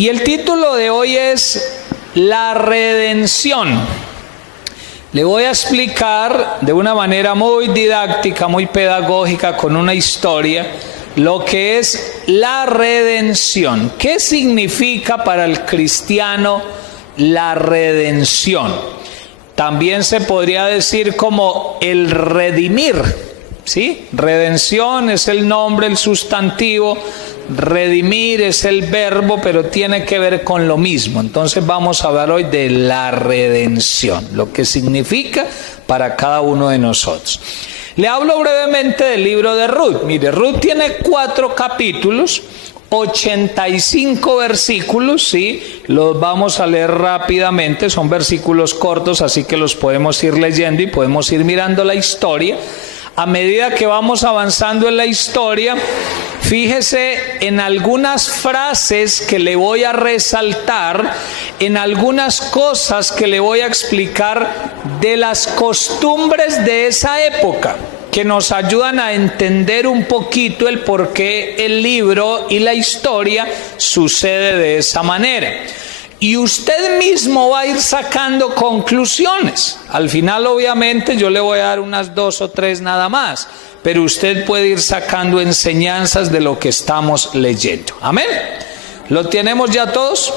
Y el título de hoy es La redención. Le voy a explicar de una manera muy didáctica, muy pedagógica, con una historia, lo que es la redención. ¿Qué significa para el cristiano la redención? También se podría decir como el redimir, ¿sí? Redención es el nombre, el sustantivo. Redimir es el verbo, pero tiene que ver con lo mismo. Entonces vamos a hablar hoy de la redención, lo que significa para cada uno de nosotros. Le hablo brevemente del libro de Ruth. Mire, Ruth tiene 4 capítulos, 85 versículos, ¿sí? Los vamos a leer rápidamente, son versículos cortos, así que los podemos ir leyendo y podemos ir mirando la historia. A medida que vamos avanzando en la historia, fíjese en algunas frases que le voy a resaltar, en algunas cosas que le voy a explicar de las costumbres de esa época, que nos ayudan a entender un poquito el por qué el libro y la historia sucede de esa manera. Y usted mismo va a ir sacando conclusiones. Al final, obviamente, yo le voy a dar unas 2 o 3 nada más, pero usted puede ir sacando enseñanzas de lo que estamos leyendo. ¿Amén? ¿Lo tenemos ya todos?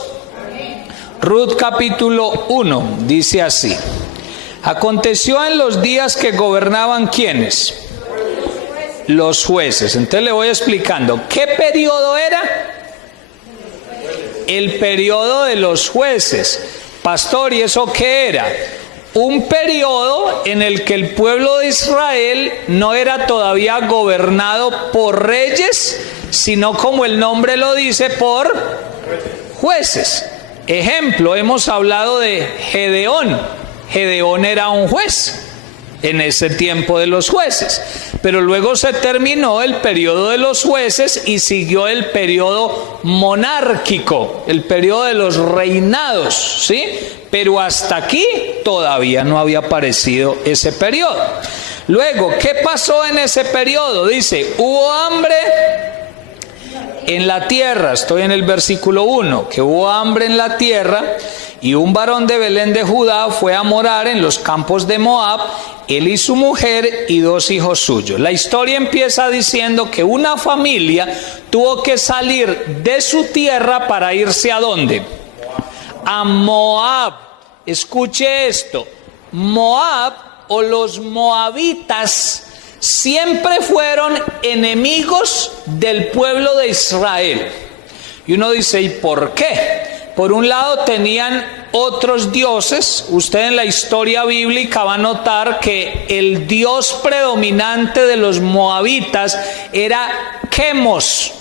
Ruth capítulo 1 dice así: aconteció en los días que gobernaban ¿quiénes? Los jueces. Entonces le voy explicando. ¿Qué periodo era? El periodo de los jueces. Pastor, ¿y eso qué era? Un periodo en el que el pueblo de Israel no era todavía gobernado por reyes, sino, como el nombre lo dice, por jueces. Ejemplo, hemos hablado de Gedeón. Gedeón era un juez en ese tiempo de los jueces, pero luego se terminó el periodo de los jueces y siguió el periodo monárquico, el periodo de los reinados, ¿sí? Pero hasta aquí todavía no había aparecido ese periodo. Luego, ¿qué pasó en ese periodo? Dice, hubo hambre en la tierra. Estoy en el versículo 1, que hubo hambre en la tierra, y un varón de Belén de Judá fue a morar en los campos de Moab, él y su mujer y 2 hijos suyos. La historia empieza diciendo que una familia tuvo que salir de su tierra para irse ¿a dónde? A Moab. Escuche esto. Moab o los moabitas siempre fueron enemigos del pueblo de Israel. Y uno dice, ¿y por qué? Por un lado tenían otros dioses. Usted en la historia bíblica va a notar que el dios predominante de los moabitas era Quemos,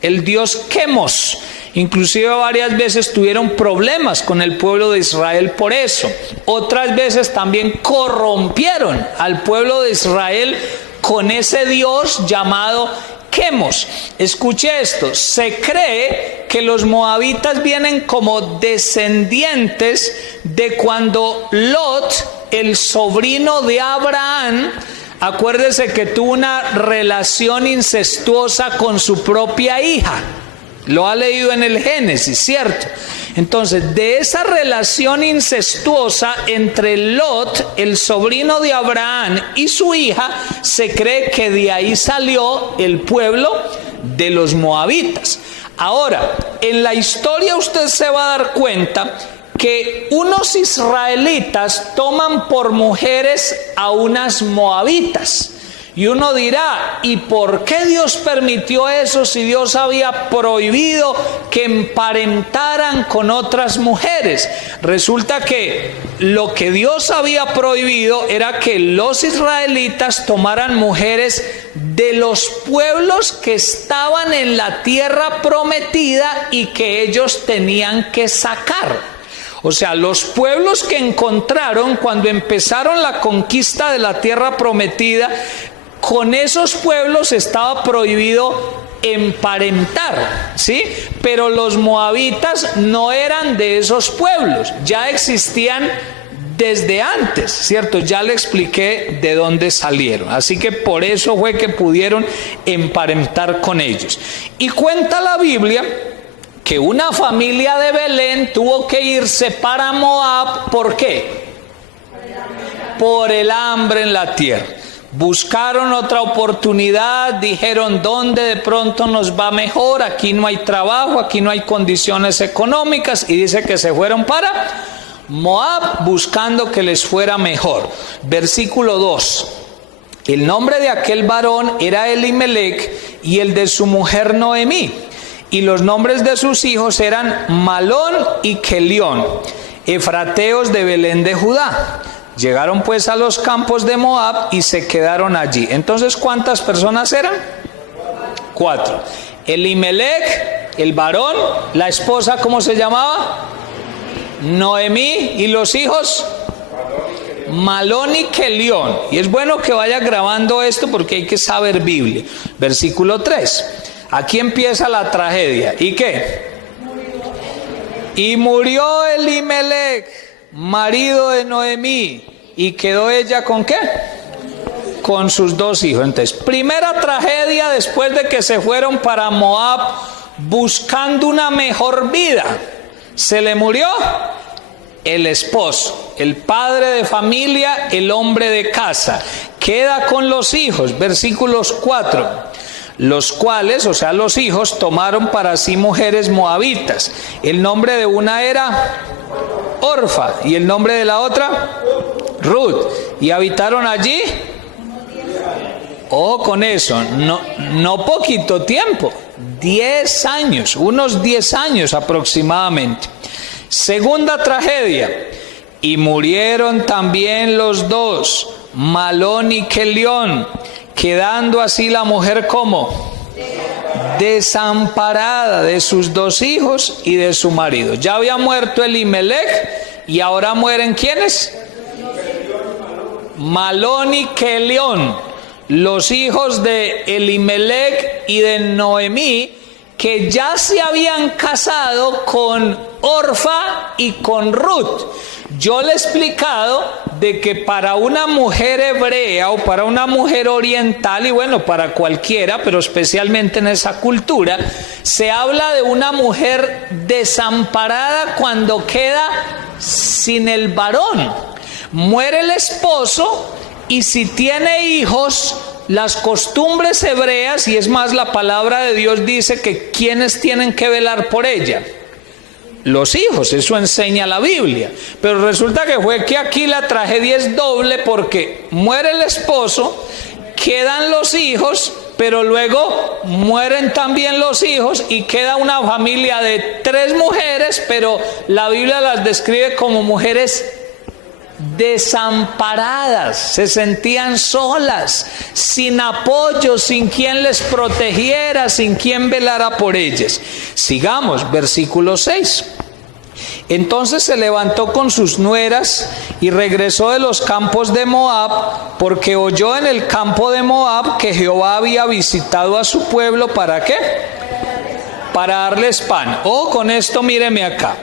el dios Quemos. Inclusive varias veces tuvieron problemas con el pueblo de Israel por eso. Otras veces también corrompieron al pueblo de Israel con ese dios llamado Quemos. Escuche esto, se cree que los moabitas vienen como descendientes de cuando Lot, el sobrino de Abraham, acuérdese que tuvo una relación incestuosa con su propia hija. Lo ha leído en el Génesis, ¿cierto? Entonces, de esa relación incestuosa entre Lot, el sobrino de Abraham, y su hija, se cree que de ahí salió el pueblo de los moabitas. Ahora, en la historia usted se va a dar cuenta que unos israelitas toman por mujeres a unas moabitas. Y uno dirá, ¿y por qué Dios permitió eso si Dios había prohibido que emparentaran con otras mujeres? Resulta que lo que Dios había prohibido era que los israelitas tomaran mujeres de los pueblos que estaban en la tierra prometida y que ellos tenían que sacar. O sea, los pueblos que encontraron cuando empezaron la conquista de la tierra prometida, con esos pueblos estaba prohibido emparentar, ¿sí? Pero los moabitas no eran de esos pueblos, ya existían desde antes, ¿cierto? Ya le expliqué de dónde salieron, así que por eso fue que pudieron emparentar con ellos. Y cuenta la Biblia que una familia de Belén tuvo que irse para Moab. ¿Por qué? Por el hambre en la tierra. Buscaron otra oportunidad, dijeron dónde de pronto nos va mejor, aquí no hay trabajo, aquí no hay condiciones económicas, y dice que se fueron para Moab buscando que les fuera mejor. Versículo 2. El nombre de aquel varón era Elimelec y el de su mujer Noemí, y los nombres de sus hijos eran Malón y Kelión, efrateos de Belén de Judá. Llegaron pues a los campos de Moab y se quedaron allí. Entonces, ¿cuántas personas eran? 4. Elimelec, el varón, la esposa, ¿cómo se llamaba? Noemí, y los hijos Malón y Kelión. Y es bueno que vaya grabando esto porque hay que saber Biblia. Versículo 3. Aquí empieza la tragedia. ¿Y qué? Y murió Elimelec, marido de Noemí, y quedó ella ¿con qué? Con sus 2 hijos. Entonces, primera tragedia después de que se fueron para Moab buscando una mejor vida. Se le murió el esposo, el padre de familia, el hombre de casa. Queda con los hijos. Versículos 4. Los cuales, o sea, los hijos, tomaron para sí mujeres moabitas. El nombre de una era Orfa y el nombre de la otra Ruth, y habitaron allí, con eso, no poquito tiempo, 10 años, unos 10 años aproximadamente. Segunda tragedia, y murieron también los 2, Malón y Kelión, quedando así la mujer como desamparada de sus 2 hijos y de su marido. Ya había muerto Elimelec y ahora mueren ¿quiénes? Malón y Kelión, los hijos de Elimelec y de Noemí, que ya se habían casado con Orfa y con Ruth. Yo le he explicado de que para una mujer hebrea o para una mujer oriental, y bueno, para cualquiera, pero especialmente en esa cultura, se habla de una mujer desamparada cuando queda sin el varón. Muere el esposo y si tiene hijos, las costumbres hebreas, y es más, la palabra de Dios dice que ¿quiénes tienen que velar por ella? Los hijos, eso enseña la Biblia. Pero resulta que fue que aquí la tragedia es doble, porque muere el esposo, quedan los hijos, pero luego mueren también los hijos y queda una familia de 3 mujeres, pero la Biblia las describe como mujeres desamparadas, se sentían solas, sin apoyo, sin quien les protegiera, sin quien velara por ellas. Sigamos, versículo 6. Entonces se levantó con sus nueras y regresó de los campos de Moab, porque oyó en el campo de Moab que Jehová había visitado a su pueblo. ¿Para qué? Para darles pan. Con esto míreme acá.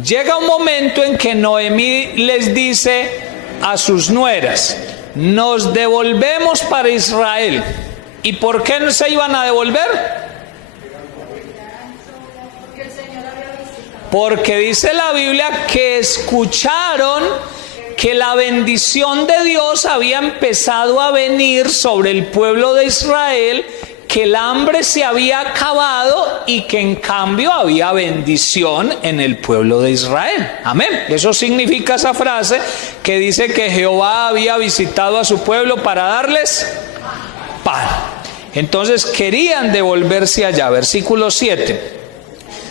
Llega un momento en que Noemí les dice a sus nueras: nos devolvemos para Israel. ¿Y por qué no se iban a devolver? Porque dice la Biblia que escucharon que la bendición de Dios había empezado a venir sobre el pueblo de Israel, que el hambre se había acabado y que en cambio había bendición en el pueblo de Israel. Amén. Eso significa esa frase que dice que Jehová había visitado a su pueblo para darles pan. Entonces querían devolverse allá. Versículo 7.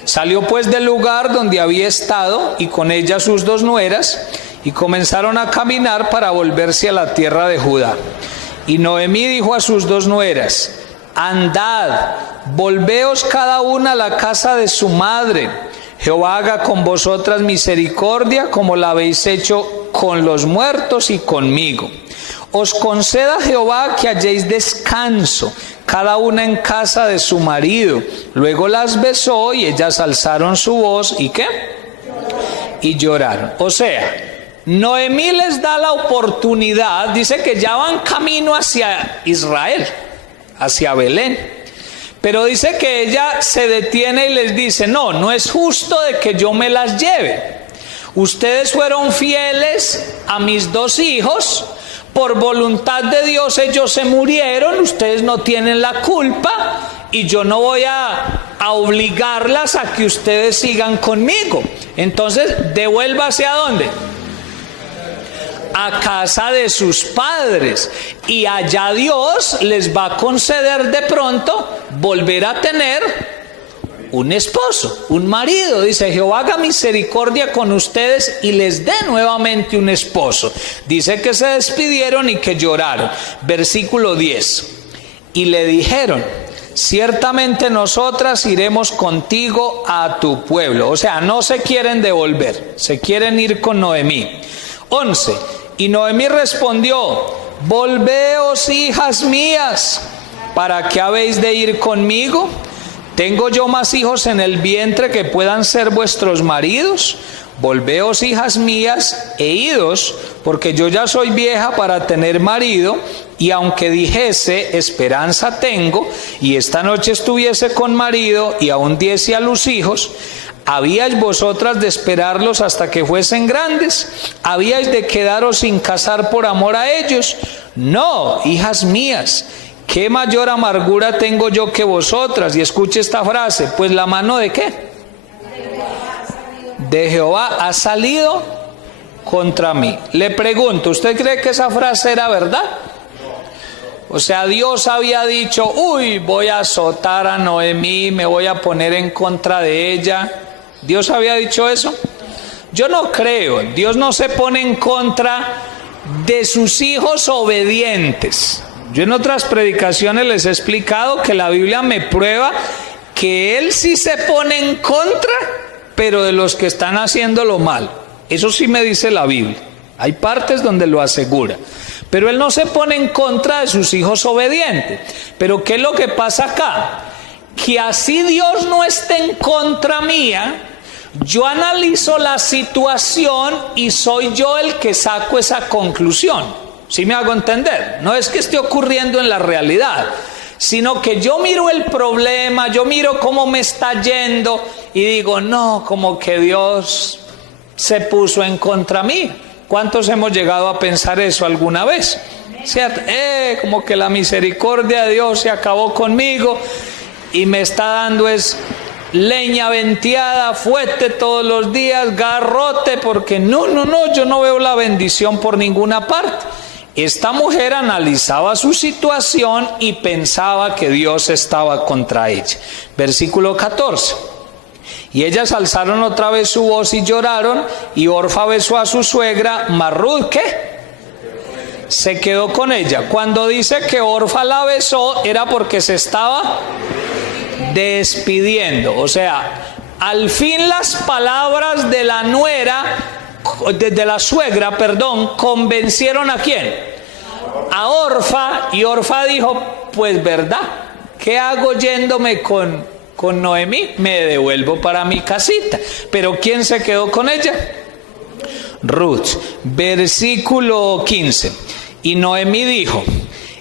Salió pues del lugar donde había estado y con ella sus 2 nueras, y comenzaron a caminar para volverse a la tierra de Judá. Y Noemí dijo a sus 2 nueras: andad, volveos cada una a la casa de su madre. Jehová haga con vosotras misericordia, como la habéis hecho con los muertos y conmigo. Os conceda Jehová que halléis descanso, cada una en casa de su marido. Luego las besó y ellas alzaron su voz, ¿y qué? Y lloraron. O sea, Noemí les da la oportunidad, dice que ya van camino hacia Israel, hacia Belén, Pero dice que ella se detiene y les dice, no, no es justo de que yo me las lleve. Ustedes fueron fieles a mis 2 hijos, por voluntad de Dios ellos se murieron, ustedes no tienen la culpa y yo no voy a obligarlas a que ustedes sigan conmigo. Entonces, devuélvase ¿a dónde? A casa de sus padres, y allá Dios les va a conceder de pronto volver a tener un esposo, un marido. Dice, Jehová haga misericordia con ustedes y les dé nuevamente un esposo. Dice que se despidieron y que lloraron. Versículo 10. Y le dijeron, ciertamente nosotras iremos contigo a tu pueblo. O sea, no se quieren devolver, se quieren ir con Noemí. 11. Y Noemí respondió, volveos, hijas mías, ¿para qué habéis de ir conmigo? ¿Tengo yo más hijos en el vientre que puedan ser vuestros maridos? Volveos, hijas mías, e idos, porque yo ya soy vieja para tener marido, y aunque dijese, esperanza tengo, y esta noche estuviese con marido, y aún diese a luz hijos, ¿habíais vosotras de esperarlos hasta que fuesen grandes? ¿Habíais de quedaros sin casar por amor a ellos? No, hijas mías, ¿qué mayor amargura tengo yo que vosotras? Y escuche esta frase, pues la mano ¿de qué? De Jehová ha salido contra mí. Le pregunto, ¿usted cree que esa frase era verdad? O sea, Dios había dicho, uy, voy a azotar a Noemí, me voy a poner en contra de ella. ¿Dios había dicho eso? Yo no creo. Dios no se pone en contra de sus hijos obedientes. Yo en otras predicaciones les he explicado que la Biblia me prueba que Él sí se pone en contra, pero de los que están haciéndolo mal. Eso sí me dice la Biblia. Hay partes donde lo asegura. Pero Él no se pone en contra de sus hijos obedientes. Pero ¿qué es lo que pasa acá? Que así Dios no esté en contra mía, yo analizo la situación y soy yo el que saco esa conclusión. ¿Sí me hago entender? No es que esté ocurriendo en la realidad, sino que yo miro el problema, yo miro cómo me está yendo y digo, no, como que Dios se puso en contra mí. ¿Cuántos hemos llegado a pensar eso alguna vez? ¿Cierto? Como que la misericordia de Dios se acabó conmigo y me está dando es leña venteada, fuerte todos los días, garrote, porque no, yo no veo la bendición por ninguna parte. Esta mujer analizaba su situación y pensaba que Dios estaba contra ella. Versículo 14. Y ellas alzaron otra vez su voz y lloraron, y Orfa besó a su suegra, mas Ruth, ¿qué? Se quedó con ella. Cuando dice que Orfa la besó, era porque se estaba despidiendo. O sea, al fin las palabras de la nuera, de la suegra, convencieron ¿a quién? A Orfa. Y Orfa dijo, pues verdad, ¿qué hago yéndome con Noemí? Me devuelvo para mi casita. Pero ¿quién se quedó con ella? Ruth. Versículo 15. Y Noemí dijo,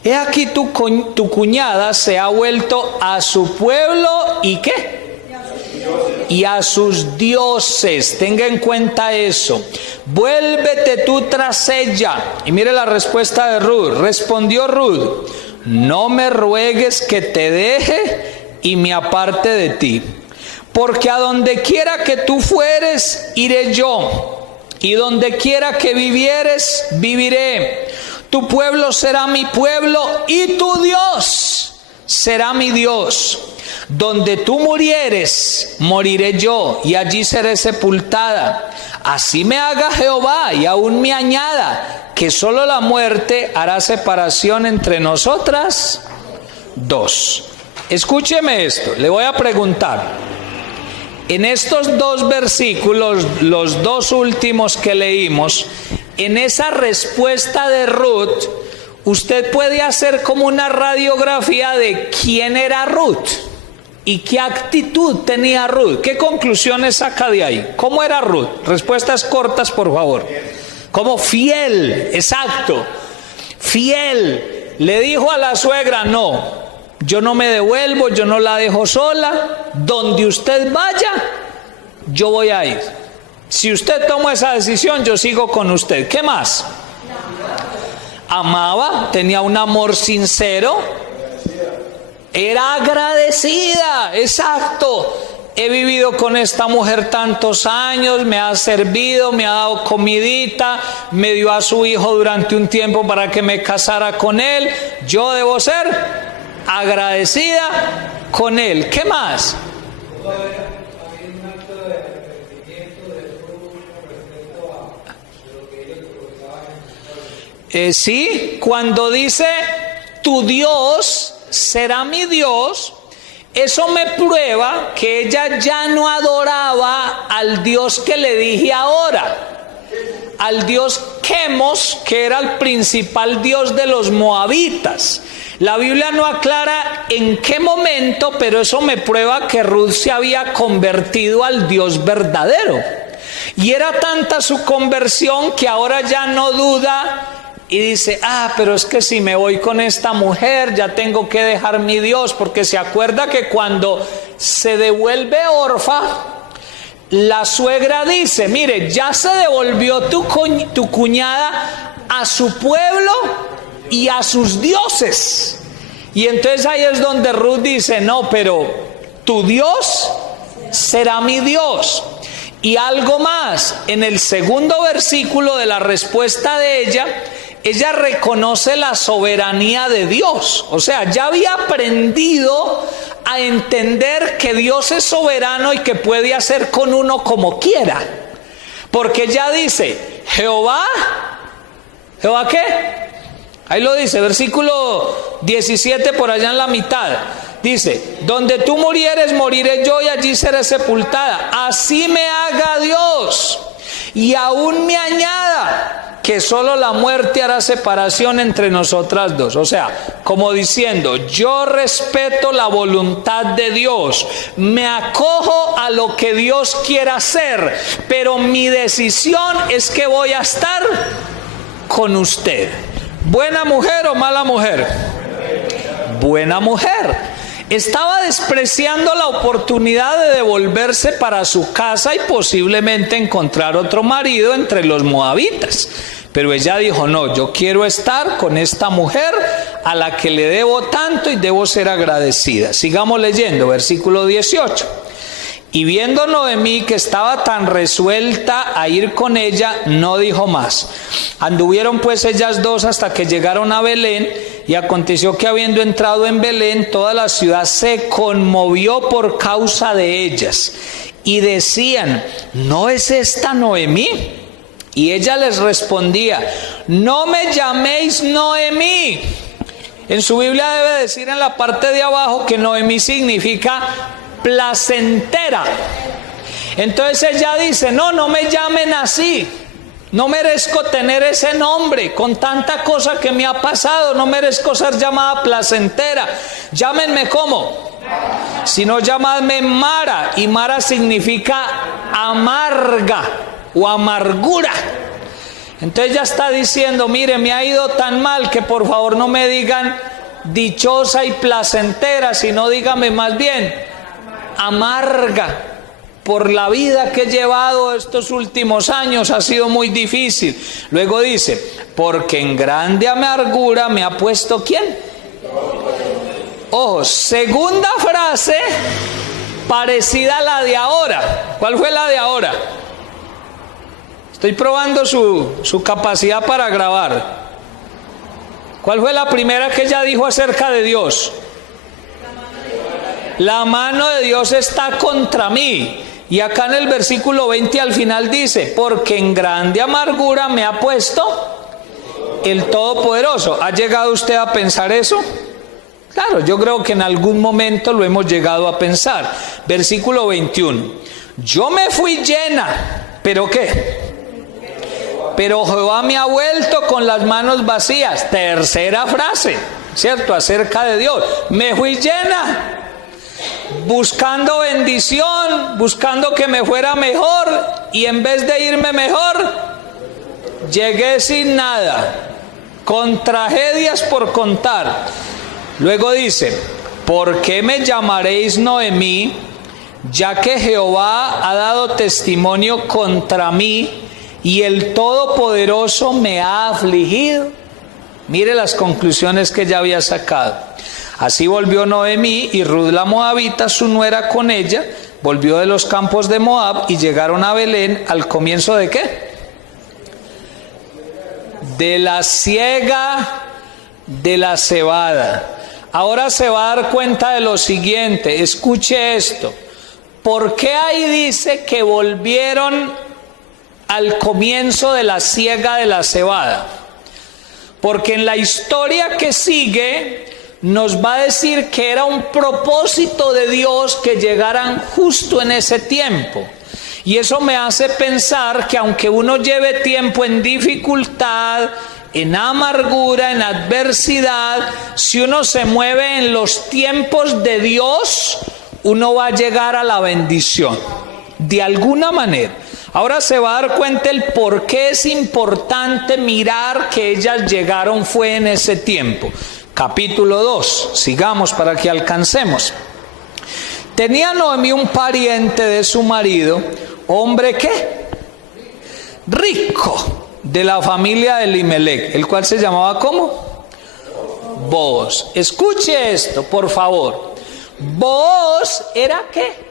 he aquí tu cuñada se ha vuelto a su pueblo, ¿y qué? Y a sus dioses. Tenga en cuenta eso. Vuélvete tú tras ella. Y mire la respuesta de Ruth. Respondió Ruth, no me ruegues que te deje y me aparte de ti, porque a donde quiera que tú fueres, iré yo, y donde quiera que vivieres, viviré. Tu pueblo será mi pueblo y tu Dios será mi Dios. Donde tú murieres, moriré yo, y allí seré sepultada. Así me haga Jehová, y aún me añada, que solo la muerte hará separación entre nosotras dos. Escúcheme esto, le voy a preguntar. En estos 2 versículos, los 2 últimos que leímos, en esa respuesta de Ruth, usted puede hacer como una radiografía de quién era Ruth y qué actitud tenía Ruth. ¿Qué conclusiones saca de ahí? ¿Cómo era Ruth? Respuestas cortas, por favor. Como fiel, exacto. Fiel. Le dijo a la suegra, no, yo no me devuelvo, yo no la dejo sola, donde usted vaya, yo voy a ir. Si usted toma esa decisión, yo sigo con usted. ¿Qué más? Amaba, tenía un amor sincero, era agradecida, exacto. He vivido con esta mujer tantos años, me ha servido, me ha dado comidita, me dio a su hijo durante un tiempo para que me casara con él. Yo debo ser agradecida con él. ¿Qué más? Sí, cuando dice tu Dios será mi Dios, eso me prueba que ella ya no adoraba al Dios que le dije ahora, al Dios Quemos, que era el principal Dios de los moabitas. La Biblia no aclara en qué momento, pero eso me prueba que Ruth se había convertido al Dios verdadero. Y era tanta su conversión que ahora ya no duda y dice, pero es que si me voy con esta mujer ya tengo que dejar mi Dios, porque se acuerda que cuando se devuelve Orfa, la suegra dice, mire, ya se devolvió tu cuñada a su pueblo y a sus dioses. Y entonces ahí es donde Ruth dice, no, pero tu Dios será mi Dios. Y algo más, en el segundo versículo de la respuesta de ella reconoce la soberanía de Dios. O sea, ya había aprendido a entender que Dios es soberano y que puede hacer con uno como quiera. Porque ya dice, ¿Jehová qué? Ahí lo dice, versículo 17 por allá en la mitad. Dice, donde tú murieres, moriré yo y allí seré sepultada. Así me haga Dios y aún me añada que solo la muerte hará separación entre nosotras dos. O sea, como diciendo, yo respeto la voluntad de Dios, me acojo a lo que Dios quiera hacer, pero mi decisión es que voy a estar con usted. ¿Buena mujer o mala mujer? Buena mujer. Estaba despreciando la oportunidad de devolverse para su casa y posiblemente encontrar otro marido entre los moabitas. Pero ella dijo, no, yo quiero estar con esta mujer a la que le debo tanto y debo ser agradecida. Sigamos leyendo, versículo 18. Y viendo Noemí que estaba tan resuelta a ir con ella, no dijo más. Anduvieron pues ellas dos hasta que llegaron a Belén, y aconteció que habiendo entrado en Belén, toda la ciudad se conmovió por causa de ellas. Y decían, ¿no es esta Noemí? Y ella les respondía, no me llaméis Noemí. En su Biblia debe decir en la parte de abajo que Noemí significa placentera. Entonces ella dice, no me llamen así, no merezco tener ese nombre, con tanta cosa que me ha pasado, no merezco ser llamada placentera. Llámenme ¿cómo? Si no, llamadme Mara, y Mara significa amarga o amargura. Entonces ella está diciendo, mire, me ha ido tan mal que por favor no me digan dichosa y placentera, sino dígame más bien amarga. Por la vida que he llevado estos últimos años ha sido muy difícil. Luego dice, porque en grande amargura me ha puesto ¿quién? Ojo, segunda frase parecida a la de ahora. ¿Cuál fue la de ahora? Estoy probando su capacidad para grabar. ¿Cuál fue la primera que ella dijo acerca de Dios? La mano de Dios está contra mí. Y acá en el versículo 20 al final dice, porque en grande amargura me ha puesto el Todopoderoso. ¿Ha llegado usted a pensar eso? Claro, yo creo que en algún momento lo hemos llegado a pensar. Versículo 21. Yo me fui llena, ¿pero qué? Pero Jehová me ha vuelto con las manos vacías. Tercera frase, ¿cierto? Acerca de Dios. Me fui llena, buscando bendición, buscando que me fuera mejor, y en vez de irme mejor, llegué sin nada, con tragedias por contar. Luego dice, ¿por qué me llamaréis Noemí, ya que Jehová ha dado testimonio contra mí y el Todopoderoso me ha afligido? Mire las conclusiones que ya había sacado. Así volvió Noemí y Ruth la Moabita, su nuera, con ella, volvió de los campos de Moab y llegaron a Belén al comienzo ¿de qué? De la siega de la cebada. Ahora se va a dar cuenta de lo siguiente, escuche esto. ¿Por qué ahí dice que volvieron al comienzo de la siega de la cebada? Porque en la historia que sigue nos va a decir que era un propósito de Dios que llegaran justo en ese tiempo. Y eso me hace pensar que aunque uno lleve tiempo en dificultad, en amargura, en adversidad, si uno se mueve en los tiempos de Dios, uno va a llegar a la bendición, de alguna manera. Ahora se va a dar cuenta el por qué es importante mirar que ellas llegaron fue en ese tiempo. Capítulo 2, sigamos para que alcancemos. Tenía Noemí un pariente de su marido, hombre ¿qué? Rico, de la familia de Elimelec, el cual se llamaba ¿cómo? Booz. Escuche esto, por favor. Booz era ¿qué?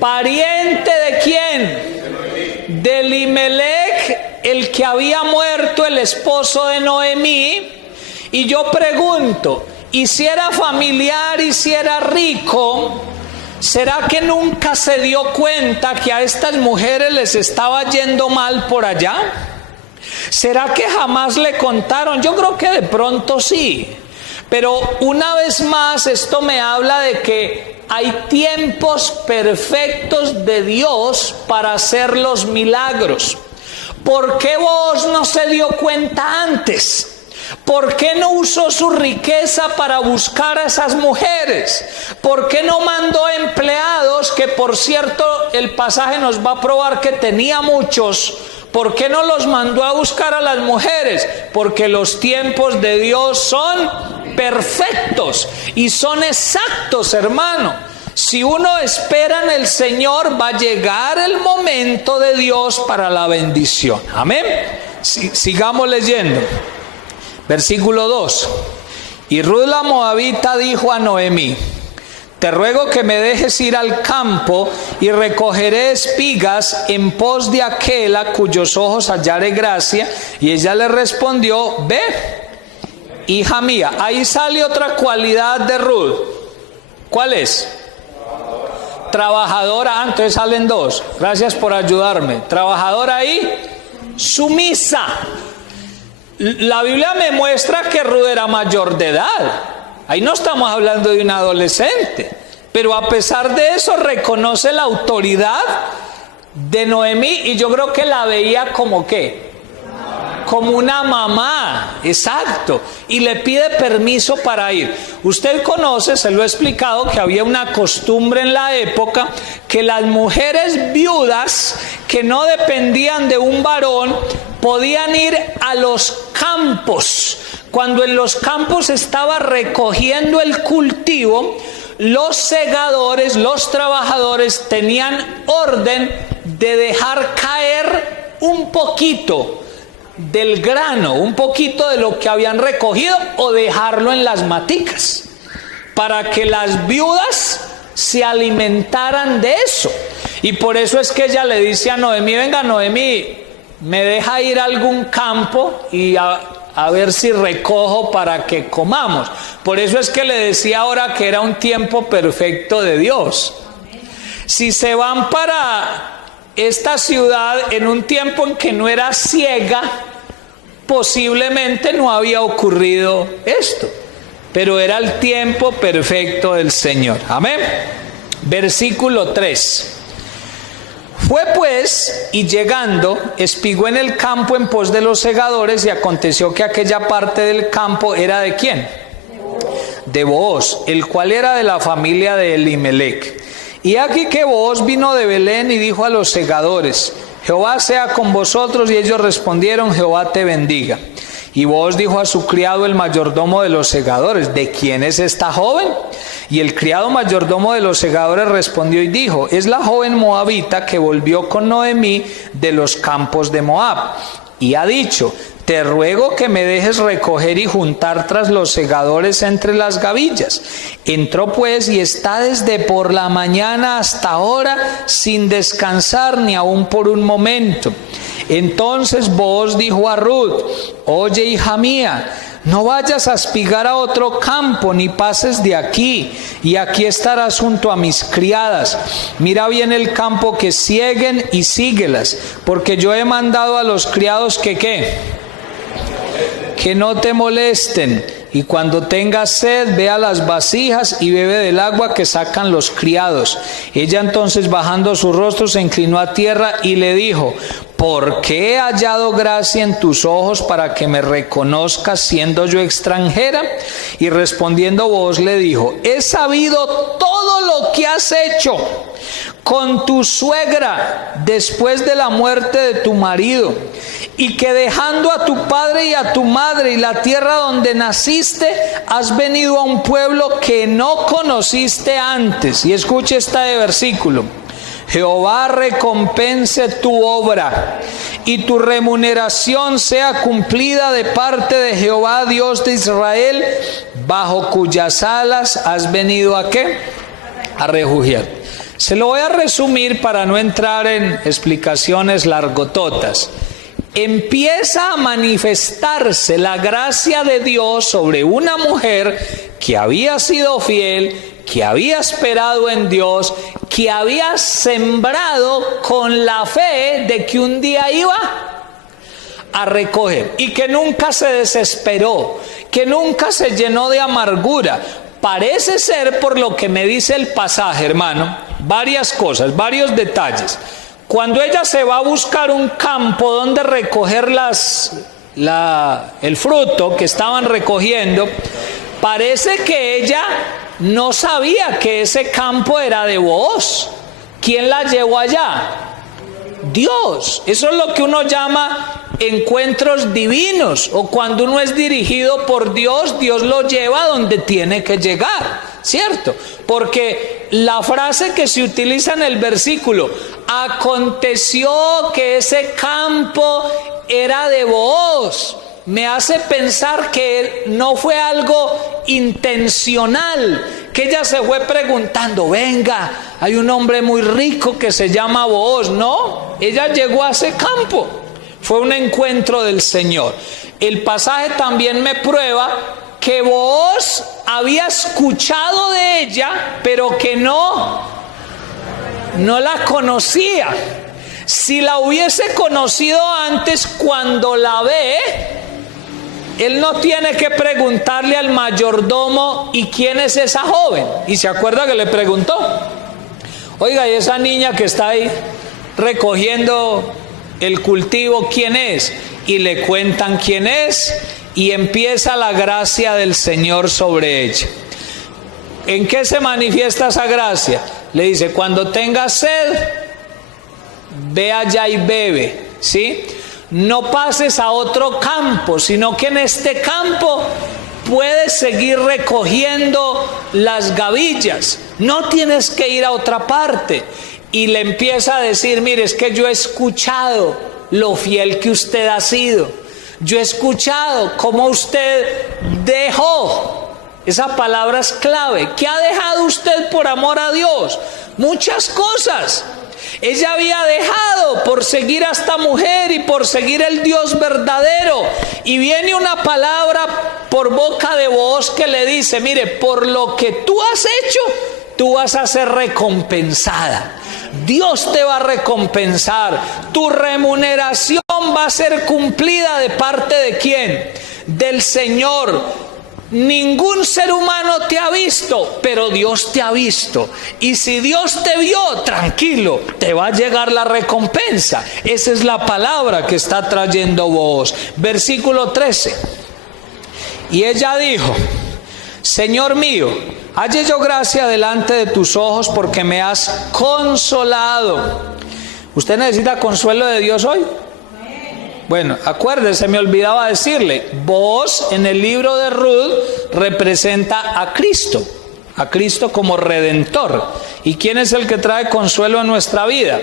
¿Pariente de quién? De Elimelec, el que había muerto, el esposo de Noemí. Y yo pregunto, ¿y si era familiar y si era rico? ¿Será que nunca se dio cuenta que a estas mujeres les estaba yendo mal por allá? ¿Será que jamás le contaron? Yo creo que de pronto sí. Pero una vez más esto me habla de que hay tiempos perfectos de Dios para hacer los milagros. ¿Por qué vos no se dio cuenta antes? ¿Por qué no usó su riqueza para buscar a esas mujeres? ¿Por qué no mandó empleados, que por cierto el pasaje nos va a probar que tenía muchos? ¿Por qué no los mandó a buscar a las mujeres? Porque los tiempos de Dios son perfectos y son exactos, hermano. Si uno espera en el Señor, va a llegar el momento de Dios para la bendición. Amén. Sigamos leyendo. Versículo 2. Y Ruth la Moabita dijo a Noemí: te ruego que me dejes ir al campo y recogeré espigas en pos de aquel a cuyos ojos hallare gracia. Y ella le respondió: ve, hija mía. Ahí sale otra cualidad de Ruth. ¿Cuál es? Trabajadora. Entonces salen dos. Gracias por ayudarme. Trabajadora y sumisa. La Biblia me muestra que Ruth era mayor de edad. Ahí no estamos hablando de un adolescente. Pero a pesar de eso reconoce la autoridad de Noemí, y yo creo que la veía como ¿qué? Como una mamá, exacto, y le pide permiso para ir. Usted conoce, se lo he explicado, que había una costumbre en la época que las mujeres viudas que no dependían de un varón podían ir a los campos. Cuando en los campos estaba recogiendo el cultivo, los segadores, los trabajadores tenían orden de dejar caer un poquito del grano, un poquito de lo que habían recogido, o dejarlo en las maticas, para que las viudas se alimentaran de eso. Y por eso es que ella le dice a Noemí: venga, Noemí, me deja ir a algún campo y a ver si recojo para que comamos. Por eso es que le decía ahora que era un tiempo perfecto de Dios. Si se van para esta ciudad en un tiempo en que no era siega, posiblemente no había ocurrido esto, pero era el tiempo perfecto del Señor. Amén. Versículo 3. Fue pues, y llegando, espigó en el campo en pos de los segadores, y aconteció que aquella parte del campo era ¿de quién? De Booz, el cual era de la familia de Elimelec. Y aquí que Booz vino de Belén y dijo a los segadores: Jehová sea con vosotros. Y ellos respondieron: Jehová te bendiga. Y Booz dijo a su criado, el mayordomo de los segadores: ¿de quién es esta joven? Y el criado mayordomo de los segadores respondió y dijo: es la joven moabita que volvió con Noemí de los campos de Moab. Y ha dicho: te ruego que me dejes recoger y juntar tras los segadores entre las gavillas. Entró pues y está desde por la mañana hasta ahora sin descansar ni aun por un momento. Entonces Booz dijo a Ruth: oye, hija mía, no vayas a espigar a otro campo, ni pases de aquí, y aquí estarás junto a mis criadas. Mira bien el campo que sieguen y síguelas, porque yo he mandado a los criados que ¿qué? Que no te molesten. Y cuando tengas sed, ve a las vasijas y bebe del agua que sacan los criados. Ella entonces, bajando su rostro, se inclinó a tierra y le dijo: ¿por qué he hallado gracia en tus ojos para que me reconozcas siendo yo extranjera? Y respondiendo Booz le dijo: he sabido todo lo que has hecho con tu suegra después de la muerte de tu marido, y que dejando a tu padre y a tu madre y la tierra donde naciste, has venido a un pueblo que no conociste antes. Y escuche este versículo: Jehová recompense tu obra y tu remuneración sea cumplida de parte de Jehová, Dios de Israel, bajo cuyas alas has venido ¿a qué? A refugiar. Se lo voy a resumir para no entrar en explicaciones largototas. Empieza a manifestarse la gracia de Dios sobre una mujer que había sido fiel, que había esperado en Dios, que había sembrado con la fe de que un día iba a recoger, y que nunca se desesperó, que nunca se llenó de amargura. Parece ser, por lo que me dice el pasaje, hermano, varias cosas, varios detalles. Cuando ella se va a buscar un campo donde recoger el fruto que estaban recogiendo, parece que ella no sabía que ese campo era de Booz. ¿Quién la llevó allá? Dios. Eso es lo que uno llama encuentros divinos, o cuando uno es dirigido por Dios, Dios lo lleva a donde tiene que llegar, ¿cierto? Porque la frase que se utiliza en el versículo, aconteció que ese campo era de Booz, me hace pensar que no fue algo intencional, que ella se fue preguntando: venga, hay un hombre muy rico que se llama Booz. No, ella llegó a ese campo, fue un encuentro del Señor. El pasaje también me prueba que Booz había escuchado de ella, pero que no la conocía. Si la hubiese conocido antes, cuando la ve, él no tiene que preguntarle al mayordomo: ¿y quién es esa joven? Y se acuerda que le preguntó: oiga, ¿y esa niña que está ahí recogiendo el cultivo, quién es? Y le cuentan quién es, y empieza la gracia del Señor sobre ella. ¿En qué se manifiesta esa gracia? Le dice: cuando tengas sed, ve allá y bebe, ¿sí? No pases a otro campo, sino que en este campo puedes seguir recogiendo las gavillas. No tienes que ir a otra parte. Y le empieza a decir: mire, es que yo he escuchado lo fiel que usted ha sido. Yo he escuchado cómo usted dejó. Esa palabra es clave. ¿Qué ha dejado usted por amor a Dios? Muchas cosas. Ella había dejado por seguir a esta mujer y por seguir el Dios verdadero. Y viene una palabra por boca de Booz que le dice: mire, por lo que tú has hecho, tú vas a ser recompensada. Dios te va a recompensar. Tu remuneración va a ser cumplida de parte de ¿quién? Del Señor. Ningún ser humano te ha visto, pero Dios te ha visto. Y si Dios te vio, tranquilo, te va a llegar la recompensa. Esa es la palabra que está trayendo Booz. Versículo 13. Y ella dijo: Señor mío, halle yo gracia delante de tus ojos, porque me has consolado. ¿Usted necesita consuelo de Dios hoy? Bueno, acuérdese, me olvidaba decirle, Booz en el libro de Ruth representa a Cristo como redentor. ¿Y quién es el que trae consuelo en nuestra vida?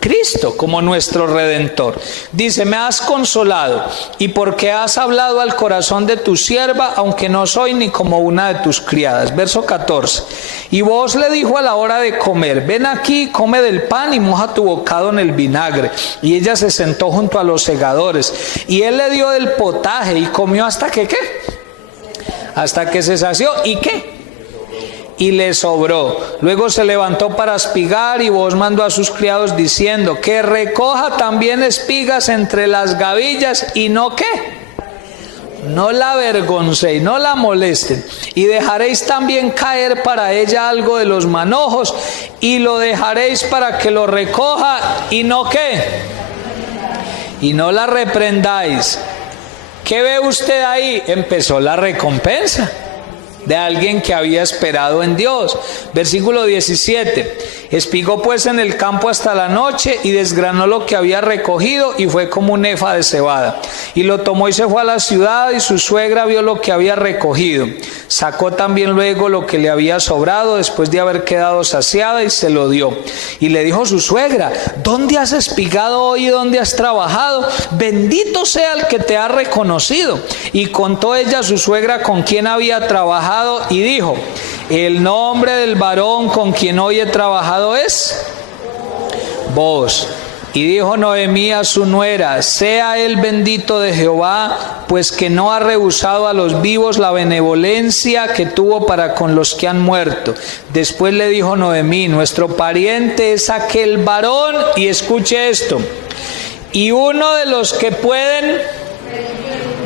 Cristo como nuestro redentor. Dice, me has consolado y porque has hablado al corazón de tu sierva, aunque no soy ni como una de tus criadas. Verso 14. Y Booz le dijo a la hora de comer, ven aquí, come del pan y moja tu bocado en el vinagre. Y ella se sentó junto a los segadores y él le dio del potaje y comió hasta que ¿qué? Hasta que se sació. ¿Y qué? Y le sobró. Luego se levantó para espigar y Booz mandó a sus criados diciendo, que recoja también espigas entre las gavillas y no ¿qué? No la avergoncéis, no la molesten. Y dejaréis también caer para ella algo de los manojos y lo dejaréis para que lo recoja y no ¿qué? Y no la reprendáis. ¿Qué ve usted ahí? Empezó la recompensa de alguien que había esperado en Dios. Versículo 17. Espigó pues en el campo hasta la noche y desgranó lo que había recogido y fue como un efa de cebada. Y lo tomó y se fue a la ciudad y su suegra vio lo que había recogido. Sacó también luego lo que le había sobrado después de haber quedado saciada y se lo dio. Y le dijo su suegra, ¿dónde has espigado hoy y dónde has trabajado? Bendito sea el que te ha reconocido. Y contó ella a su suegra con quien había trabajado y dijo, el nombre del varón con quien hoy he trabajado es Booz. Y dijo Noemí a su nuera, sea él bendito de Jehová, pues que no ha rehusado a los vivos la benevolencia que tuvo para con los que han muerto. Después le dijo Noemí, nuestro pariente es aquel varón, y escuche esto, y uno de los que pueden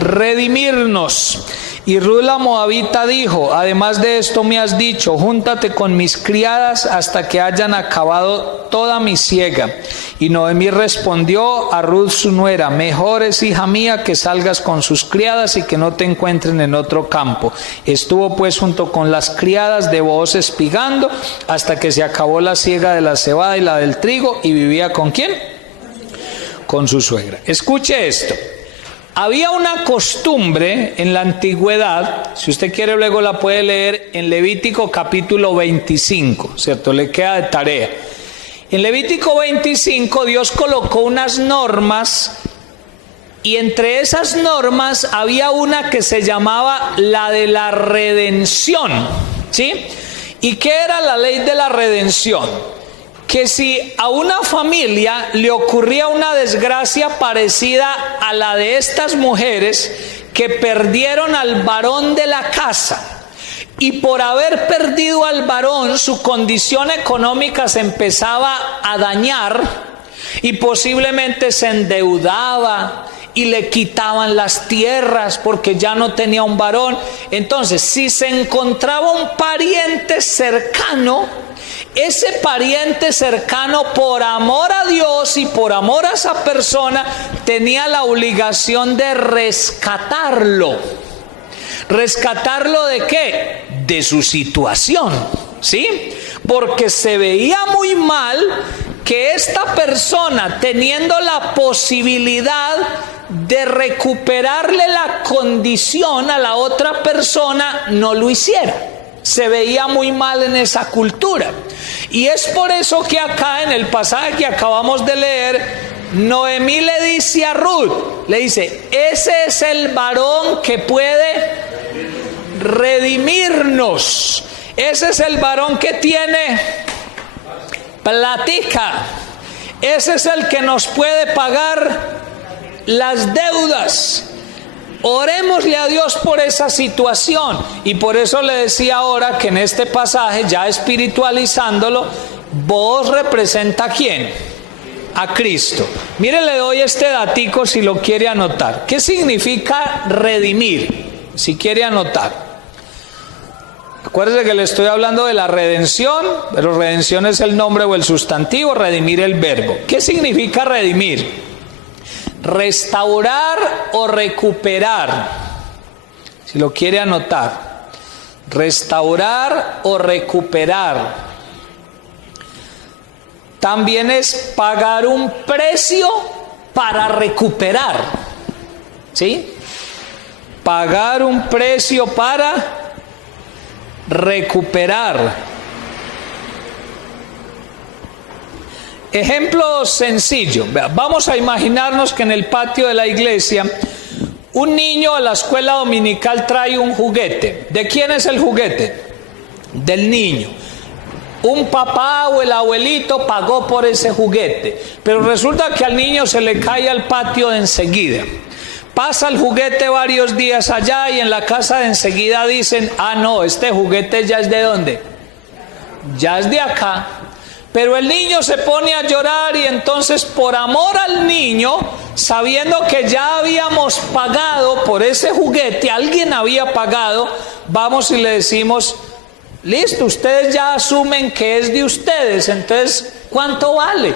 redimirnos. Y Ruth la moabita dijo, además de esto me has dicho, júntate con mis criadas hasta que hayan acabado toda mi siega. Y Noemí respondió a Ruth su nuera, mejor es, hija mía, que salgas con sus criadas y que no te encuentren en otro campo. Estuvo pues junto con las criadas de Booz espigando hasta que se acabó la siega de la cebada y la del trigo, y vivía ¿con quién? Con su suegra. Escuche esto. Había una costumbre en la antigüedad, si usted quiere luego la puede leer en Levítico capítulo 25, ¿cierto? Le queda de tarea. En Levítico 25 Dios colocó unas normas y entre esas normas había una que se llamaba la de la redención, ¿sí? ¿Y qué era la ley de la redención? Que si a una familia le ocurría una desgracia parecida a la de estas mujeres que perdieron al varón de la casa, y por haber perdido al varón su condición económica se empezaba a dañar y posiblemente se endeudaba y le quitaban las tierras porque ya no tenía un varón, entonces si se encontraba un pariente cercano, ese pariente cercano, por amor a Dios y por amor a esa persona, tenía la obligación de rescatarlo. ¿Rescatarlo de qué? De su situación, ¿sí? Porque se veía muy mal que esta persona, teniendo la posibilidad de recuperarle la condición a la otra persona, no lo hiciera. Se veía muy mal en esa cultura. Y es por eso que acá en el pasaje que acabamos de leer, Noemí le dice a Ruth, le dice, ese es el varón que puede redimirnos. Ese es el varón que tiene platica. Ese es el que nos puede pagar las deudas. Orémosle a Dios por esa situación. Y por eso le decía ahora que en este pasaje, ya espiritualizándolo, Booz representa ¿a quién? A Cristo. Mire, le doy este datico si lo quiere anotar. ¿Qué significa redimir? Si quiere anotar. Acuérdese que le estoy hablando de la redención, pero redención es el nombre o el sustantivo, redimir el verbo. ¿Qué significa redimir? Restaurar o recuperar, si lo quiere anotar, restaurar o recuperar. También es pagar un precio para recuperar, ¿sí? Pagar un precio para recuperar. Ejemplo sencillo. Vamos a imaginarnos que en el patio de la iglesia un niño a la escuela dominical trae un juguete. ¿De quién es el juguete? Del niño. Un papá o el abuelito pagó por ese juguete, pero resulta que al niño se le cae al patio de enseguida. Pasa el juguete varios días allá y en la casa de enseguida dicen: ah, no, este juguete ya es ¿de dónde? Ya es de acá. Pero el niño se pone a llorar y entonces, por amor al niño, sabiendo que ya habíamos pagado por ese juguete, alguien había pagado, vamos y le decimos: listo, ustedes ya asumen que es de ustedes, entonces, ¿cuánto vale?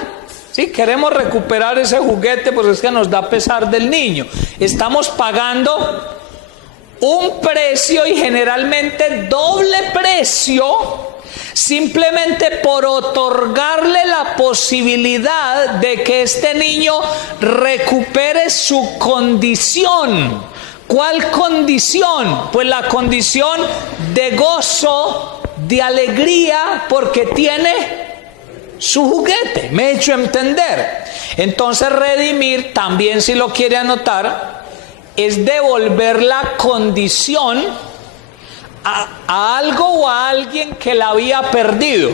Sí, queremos recuperar ese juguete, pues es que nos da pesar del niño. Estamos pagando un precio, y generalmente doble precio, simplemente por otorgarle la posibilidad de que este niño recupere su condición. ¿Cuál condición? Pues la condición de gozo, de alegría, porque tiene su juguete. Me he hecho entender. Entonces, redimir, también si lo quiere anotar, es devolver la condición a algo o a alguien que la había perdido.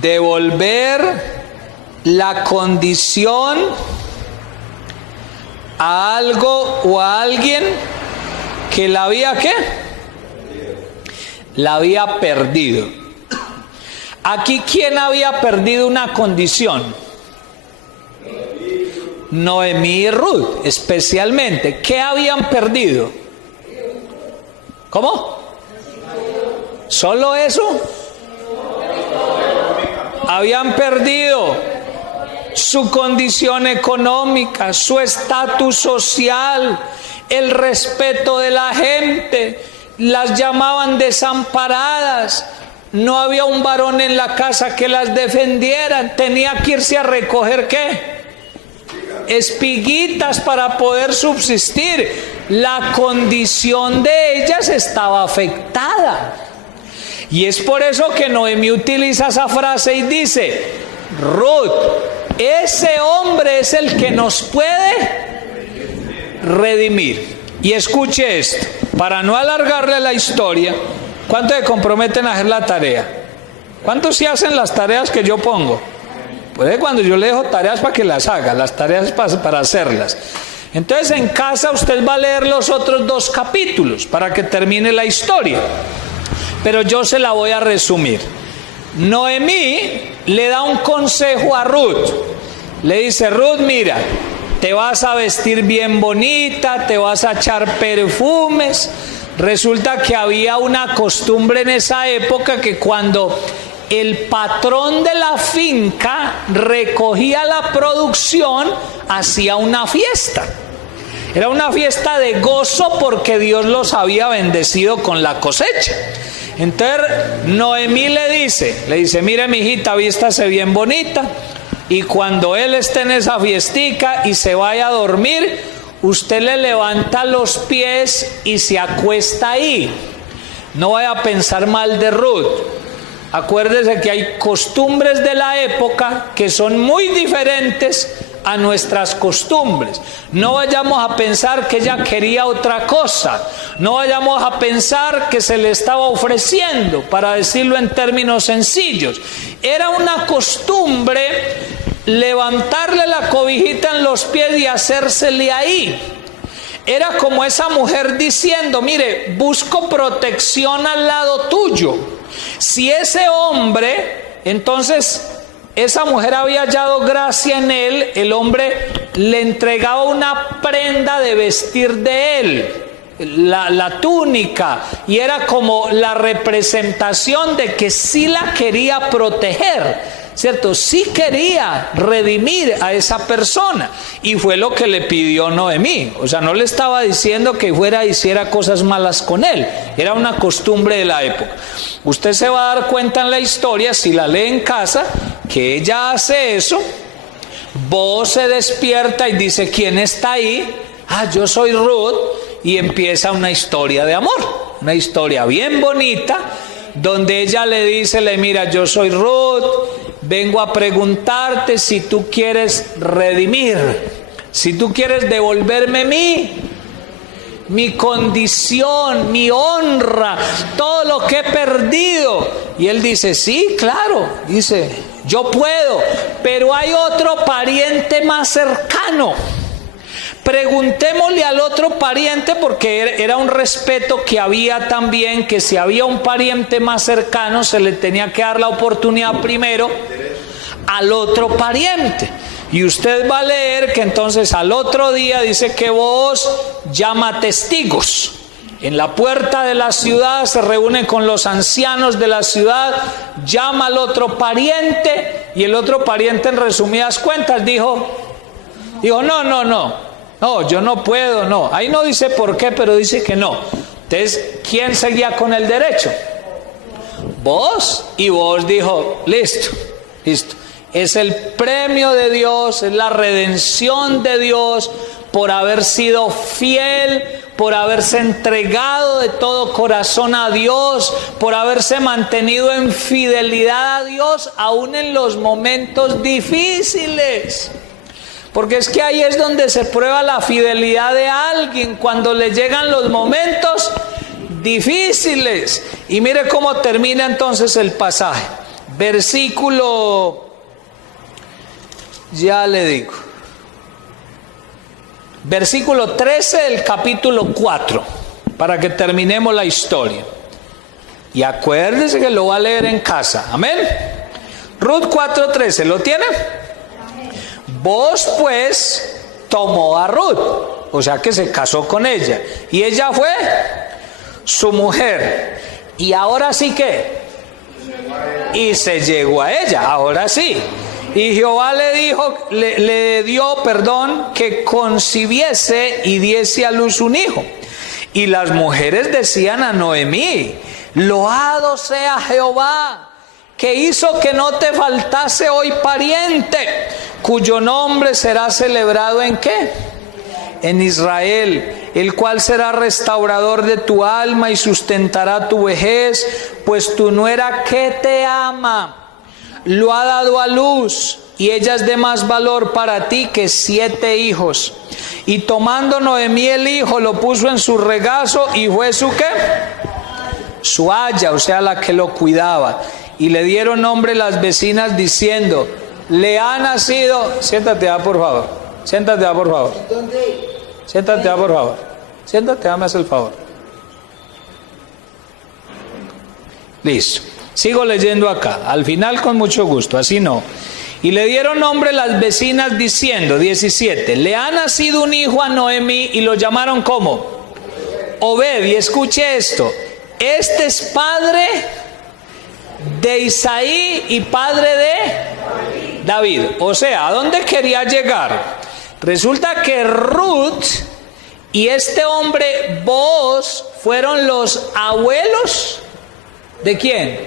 Devolver la condición a algo o a alguien que la había ¿qué? La había perdido. Aquí, ¿quién había perdido una condición? Noemí y Ruth, especialmente. ¿Qué habían perdido? ¿Cómo? ¿Solo eso? Habían perdido su condición económica, su estatus social, el respeto de la gente, las llamaban desamparadas, no había un varón en la casa que las defendiera, tenía que irse a recoger ¿qué? Espiguitas para poder subsistir. La condición de ellas estaba afectada. Y es por eso que Noemí utiliza esa frase y dice: Ruth, ese hombre es el que nos puede redimir. Y escuche esto, para no alargarle la historia. ¿Cuántos se comprometen a hacer la tarea? ¿Cuántos sí hacen las tareas que yo pongo? Puede cuando yo le dejo tareas para que las haga, las tareas para hacerlas. Entonces en casa usted va a leer los otros 2 capítulos para que termine la historia. Pero yo se la voy a resumir. Noemí le da un consejo a Ruth. Le dice: Ruth, mira, te vas a vestir bien bonita, te vas a echar perfumes. Resulta que había una costumbre en esa época que cuando el patrón de la finca recogía la producción, hacía una fiesta. Era una fiesta de gozo porque Dios los había bendecido con la cosecha. Entonces Noemí le dice: mire, mijita, vístase bien bonita, y cuando él esté en esa fiestica y se vaya a dormir, usted le levanta los pies y se acuesta ahí. No vaya a pensar mal de Ruth. Acuérdese que hay costumbres de la época que son muy diferentes a nuestras costumbres. No vayamos a pensar que ella quería otra cosa. No vayamos a pensar que se le estaba ofreciendo, para decirlo en términos sencillos. Era una costumbre levantarle la cobijita en los pies y hacérsele ahí. Era como esa mujer diciendo: mire, busco protección al lado tuyo. Si ese hombre, entonces esa mujer había hallado gracia en él, el hombre le entregaba una prenda de vestir de él, la túnica, y era como la representación de que sí la quería proteger, ¿cierto? Sí quería redimir a esa persona, y fue lo que le pidió Noemí. O sea, no le estaba diciendo que fuera y hiciera cosas malas con él, era una costumbre de la época. Usted se va a dar cuenta en la historia, si la lee en casa, que ella hace eso Boaz se despierta y dice, ¿quién está ahí? Ah, yo soy Ruth. Y empieza una historia de amor, una historia bien bonita, donde ella le dice, mira, yo soy Ruth, vengo a preguntarte si tú quieres redimir, si tú quieres devolverme mi condición, mi honra, todo lo que he perdido. Y él dice, sí, claro, dice, yo puedo, pero hay otro pariente más cercano. Preguntémosle al otro pariente, porque era un respeto que había también, que si había un pariente más cercano se le tenía que dar la oportunidad primero al otro pariente. Y usted va a leer que entonces al otro día dice que Boaz llama testigos. En la puerta de la ciudad se reúne con los ancianos de la ciudad, llama al otro pariente, y el otro pariente, en resumidas cuentas, dijo, no, yo no puedo, no. Ahí no dice por qué, pero dice que no. Entonces, ¿quién seguía con el derecho? Boaz. Y Boaz dijo, listo. Es el premio de Dios, es la redención de Dios por haber sido fiel, por haberse entregado de todo corazón a Dios, por haberse mantenido en fidelidad a Dios, aún en los momentos difíciles. Porque es que ahí es donde se prueba la fidelidad de alguien, cuando le llegan los momentos difíciles. Y mire cómo termina entonces el pasaje. Versículo, ya le digo, versículo 13 del capítulo 4, para que terminemos la historia. Y acuérdese que lo va a leer en casa. Amén. Ruth 4:13, ¿lo tiene? Boaz pues tomó a Ruth, o sea que se casó con ella, y ella fue su mujer. Y ahora sí que, y se llegó a ella, ahora sí. Y Jehová le dio que concibiese y diese a luz un hijo. Y las mujeres decían a Noemí, loado sea Jehová, que hizo que no te faltase hoy pariente, cuyo nombre será celebrado ¿en qué? En Israel, el cual será restaurador de tu alma y sustentará tu vejez, pues tu nuera que te ama lo ha dado a luz, y ella es de más valor para ti que 7 hijos. Y tomando Noemí el hijo, lo puso en su regazo, y fue su ¿qué? Su haya, o sea, la que lo cuidaba. Y le dieron nombre las vecinas diciendo, le ha nacido, siéntate, por favor, siéntate, por favor, siéntate, por favor, siéntate, me hace el favor. Listo, sigo leyendo acá, al final con mucho gusto, así no. Y le dieron nombre las vecinas diciendo, 17, le ha nacido un hijo a Noemí, y lo llamaron ¿cómo? Obed. Y escuche esto, este es padre de Isaí y padre de David. O sea, ¿a dónde quería llegar? Resulta que Ruth y este hombre Boaz fueron los abuelos ¿de quién?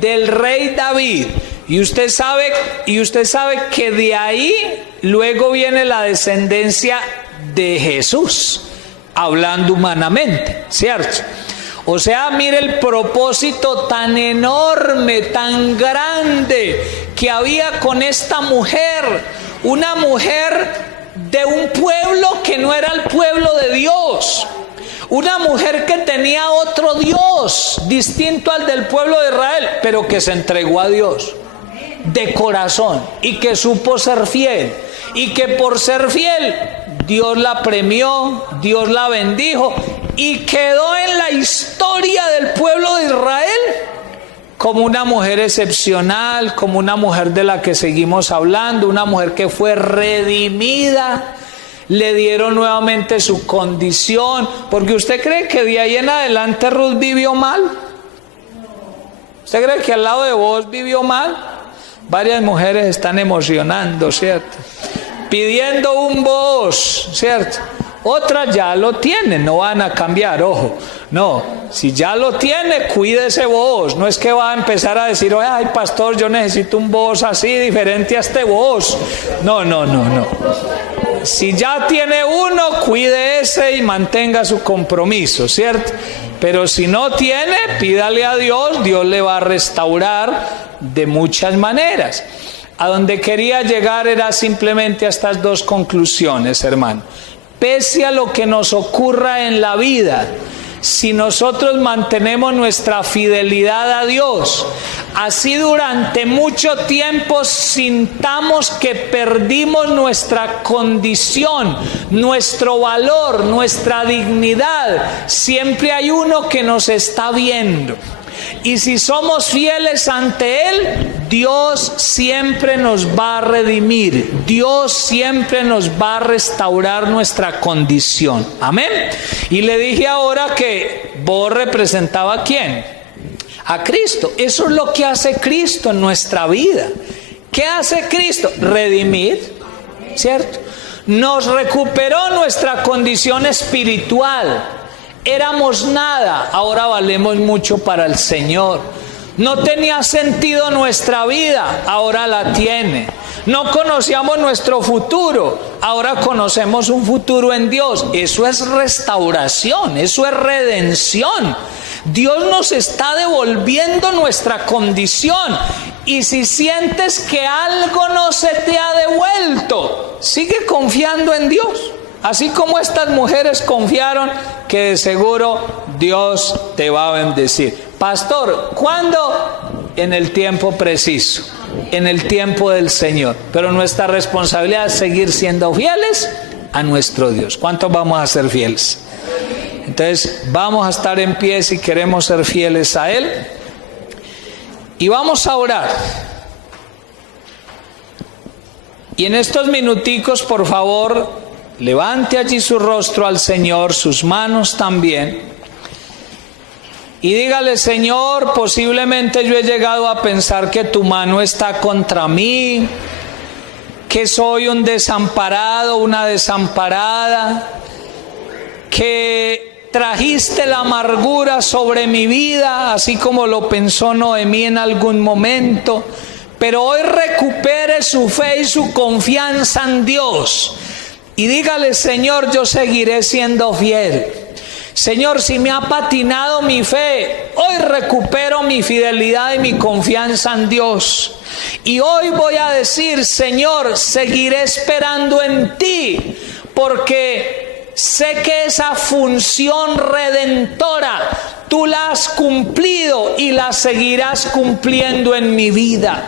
Del rey David. Y usted sabe que de ahí luego viene la descendencia de Jesús, hablando humanamente, ¿cierto? O sea, mire el propósito tan enorme, tan grande que había con esta mujer, una mujer de un pueblo que no era el pueblo de Dios, una mujer que tenía otro Dios distinto al del pueblo de Israel, pero que se entregó a Dios de corazón y que supo ser fiel, y que por ser fiel Dios la premió, Dios la bendijo, y quedó en la historia del pueblo de Israel como una mujer excepcional, como una mujer de la que seguimos hablando, una mujer que fue redimida. Le dieron nuevamente su condición, porque ¿usted cree que de ahí en adelante Ruth vivió mal? ¿Usted cree que al lado de vos vivió mal? Varias mujeres están emocionando, ¿cierto? Pidiendo un voz, ¿cierto? otras ya lo tienen, no van a cambiar, ojo. No, si ya lo tiene, cuídese vos. No es que va a empezar a decir, ay pastor, yo necesito un voz así, diferente a este voz. No. Si ya tiene uno, cuide ese y mantenga su compromiso, ¿cierto? Pero si no tiene, pídale a Dios, Dios le va a restaurar de muchas maneras. A donde quería llegar era simplemente a estas dos conclusiones, hermano. Pese a lo que nos ocurra en la vida, si nosotros mantenemos nuestra fidelidad a Dios, así durante mucho tiempo sintamos que perdimos nuestra condición, nuestro valor, nuestra dignidad, siempre hay uno que nos está viendo. Y si somos fieles ante Él, Dios siempre nos va a redimir. Dios siempre nos va a restaurar nuestra condición. Amén. Y le dije ahora que vos representaba ¿a quién? A Cristo. Eso es lo que hace Cristo en nuestra vida. ¿Qué hace Cristo? Redimir, ¿cierto? Nos recuperó nuestra condición espiritual. Éramos nada, ahora valemos mucho para el Señor. No tenía sentido nuestra vida, ahora la tiene. No conocíamos nuestro futuro, ahora conocemos un futuro en Dios. Eso es restauración, eso es redención. Dios nos está devolviendo nuestra condición. Y si sientes que algo no se te ha devuelto, sigue confiando en Dios. Así como estas mujeres confiaron que de seguro Dios te va a bendecir. Pastor, ¿cuándo? En el tiempo preciso, en el tiempo del Señor. Pero nuestra responsabilidad es seguir siendo fieles a nuestro Dios. ¿Cuántos vamos a ser fieles? Entonces vamos a estar en pie si queremos ser fieles a Él. Y vamos a orar. Y en estos minuticos, por favor, levante allí su rostro al Señor, sus manos también, y dígale: Señor, posiblemente yo he llegado a pensar que tu mano está contra mí, que soy un desamparado, una desamparada, que trajiste la amargura sobre mi vida, así como lo pensó Noemí en algún momento, pero hoy recupere su fe y su confianza en Dios. Y dígale: Señor, yo seguiré siendo fiel. Señor, si me ha patinado mi fe, hoy recupero mi fidelidad y mi confianza en Dios. Y hoy voy a decir: Señor, seguiré esperando en ti, porque sé que esa función redentora tú la has cumplido y la seguirás cumpliendo en mi vida.